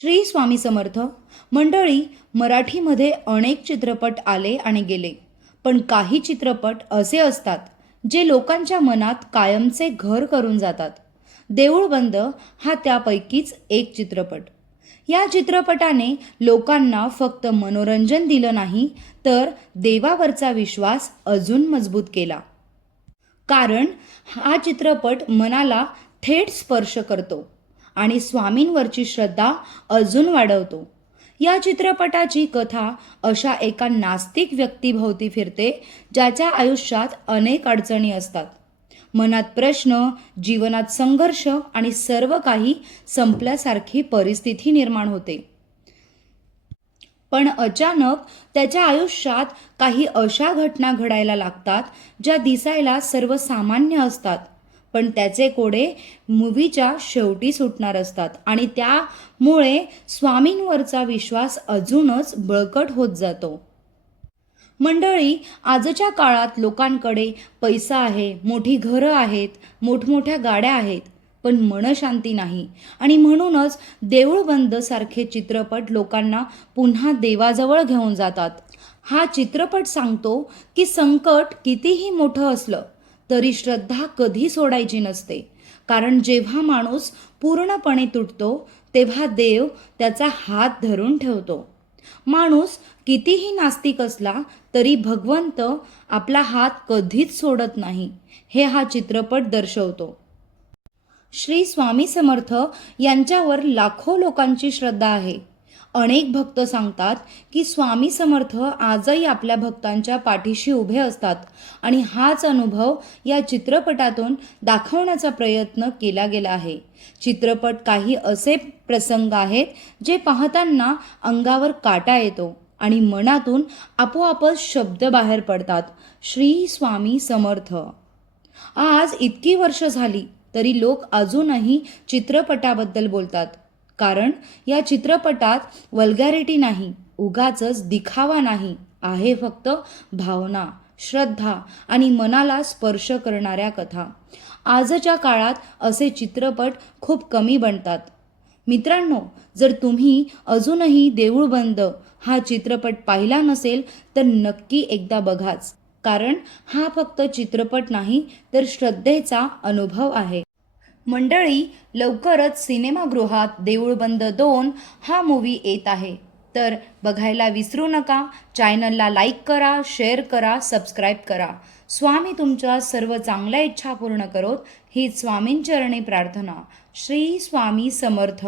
श्री स्वामी समर्थ मंडळी. मराठीमध्ये अनेक चित्रपट आले आणि गेले, पण काही चित्रपट असे असतात जे लोकांच्या मनात कायमचे घर करून जातात. देऊळ बंद हा त्यापैकीच एक चित्रपट. या चित्रपटाने लोकांना फक्त मनोरंजन दिलं नाही, तर देवावरचा विश्वास अजून मजबूत केला. कारण हा चित्रपट मनाला थेट स्पर्श करतो आणि स्वामींवरची श्रद्धा अजून वाढवतो. या चित्रपटाची कथा अशा एका नास्तिक व्यक्तीभोवती फिरते, ज्याच्या आयुष्यात अनेक अडचणी असतात. मनात प्रश्न, जीवनात संघर्ष आणि सर्व काही संपल्यासारखी परिस्थिती निर्माण होते. पण अचानक त्याच्या आयुष्यात काही अशा घटना घडायला लागतात ज्या दिसायला सर्वसामान्य असतात, पण त्याचे कोडे मूवीच्या शेवटी सुटणार असतात आणि त्यामुळे स्वामींवरचा विश्वास अजूनच बळकट होत जातो. मंडळी, आजच्या काळात लोकांकडे पैसा आहे, मोठी घरं आहेत, मोठमोठ्या गाड्या आहेत, पण मनशांती नाही. आणि म्हणूनच देऊळ बंद सारखे चित्रपट लोकांना पुन्हा देवाजवळ घेऊन जातात. हा चित्रपट सांगतो की संकट कितीही मोठं असलं तरी श्रद्धा कधी सोडायची नसते. कारण जेव्हा माणूस पूर्णपणे तुटतो तेव्हा देव त्याचा हात धरून ठेवतो. माणूस कितीही नास्तिक असला तरी भगवंत आपला हात कधीच सोडत नाही, हे हा चित्रपट दर्शवतो. श्री स्वामी समर्थ यांच्यावर लाखो लोकांची श्रद्धा आहे. अनेक भक्त सांगतात की स्वामी समर्थ आजही आपल्या भक्तांच्या पाठीशी उभे असतात आणि हाच अनुभव या चित्रपटातून दाखवण्याचा प्रयत्न केला गेला आहे. चित्रपट काही असे प्रसंग आहेत जे पाहताना अंगावर काटा येतो आणि मनातून आपोआपच शब्द बाहेर पडतात, श्री स्वामी समर्थ. आज इतकी वर्ष झाली तरी लोक अजूनही चित्रपटाबद्दल बोलतात. कारण या चित्रपटात वल्गॅरिटी नाही, उगाचच दिखावा नाही, आहे फक्त भावना, श्रद्धा आणि मनाला स्पर्श करणाऱ्या कथा. आजच्या काळात असे चित्रपट खूप कमी बनतात. मित्रांनो, जर तुम्ही अजूनही देऊळ बंद हा चित्रपट पाहिला नसेल तर नक्की एकदा बघाच. कारण हा फक्त चित्रपट नाही तर श्रद्धेचा अनुभव आहे. मंडळी, लवकरच सिनेमागृहात देऊळ बंद 2 हा मूवी येत आहे, तर बघायला विसरू नका. चॅनलला लाईक करा, शेअर करा, सबस्क्राईब करा. स्वामी तुमच्या सर्व चांगल्या इच्छा पूर्ण करोत, ही स्वामींचरणी प्रार्थना. श्री स्वामी समर्थ.